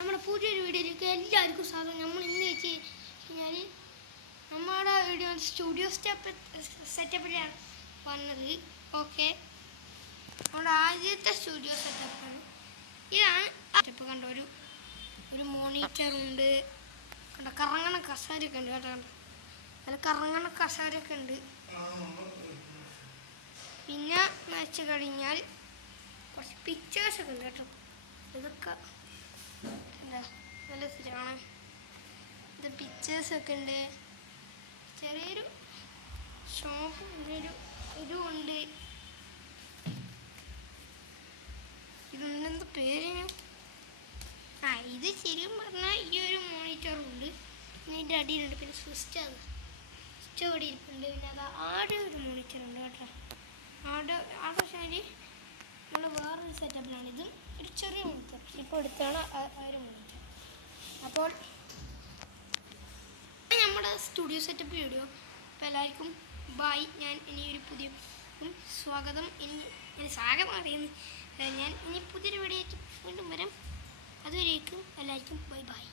നമ്മുടെ പുതിയൊരു വീഡിയോയിലേക്ക് എല്ലാവർക്കും സ്വാഗതം. നമ്മൾ ഇന്ന് വെച്ച് കഴിഞ്ഞാൽ നമ്മുടെ വീഡിയോ സ്റ്റുഡിയോ സെറ്റപ്പിലാണ് വന്നത്. ഓക്കെ, നമ്മുടെ ആദ്യത്തെ സ്റ്റുഡിയോ സെറ്റപ്പാണ്. ഇതാണ് സെറ്റപ്പ്. കണ്ട ഒരു മോണിറ്ററുണ്ട്, കണ്ട കറങ്ങണ കസാരയൊക്കെ ഉണ്ട് കേട്ടോ. കണ്ട അതിൽ കറങ്ങണ കസാരയൊക്കെ ഉണ്ട്. പിന്നെ വെച്ച് കഴിഞ്ഞാൽ കുറച്ച് പിക്ചേഴ്സൊക്കെ ഉണ്ട് കേട്ടോ. ഇതൊക്കെ നല്ല സ്ഥിരമാണ്. ഇത് പിക്ചേഴ്സൊക്കെ ഉണ്ട്. ചെറിയൊരു ഷോപ്പ് ഇതുമുണ്ട്. ഇതെന്താ പേര്? ഇത് ശരിക്കും പറഞ്ഞാൽ ഈ ഒരു മോണിറ്ററുണ്ട്. പിന്നെ ഇതിൻ്റെ അടിയിലുണ്ട്. പിന്നെ സ്വിച്ച് ഇവിടെ ഇരിപ്പുണ്ട്. പിന്നെ അത് ആടെ ഒരു മോണിറ്ററുണ്ട് കേട്ടോ. ആടെ ശരി നമ്മൾ വേറൊരു സെറ്റപ്പിലാണ്. ഇത് ഒരു ചെറിയ മോണിറ്റർ. ഇപ്പോൾ എടുത്താണ് ആ ഒരു മോണിറ്റർ. അപ്പോൾ നമ്മുടെ സ്റ്റുഡിയോ സെറ്റപ്പ് വീഡിയോ. അപ്പോൾ എല്ലാവർക്കും ബൈ. ഞാൻ ഇനി ഒരു പുതിയ സ്വാഗതം. സ്വാഗതം അറിയുന്നു. ഞാൻ ഇനി പുതിയൊരു വീഡിയോ വീണ്ടും വരാം. അതുവരേക്കും എല്ലാവർക്കും ബൈ ബൈ.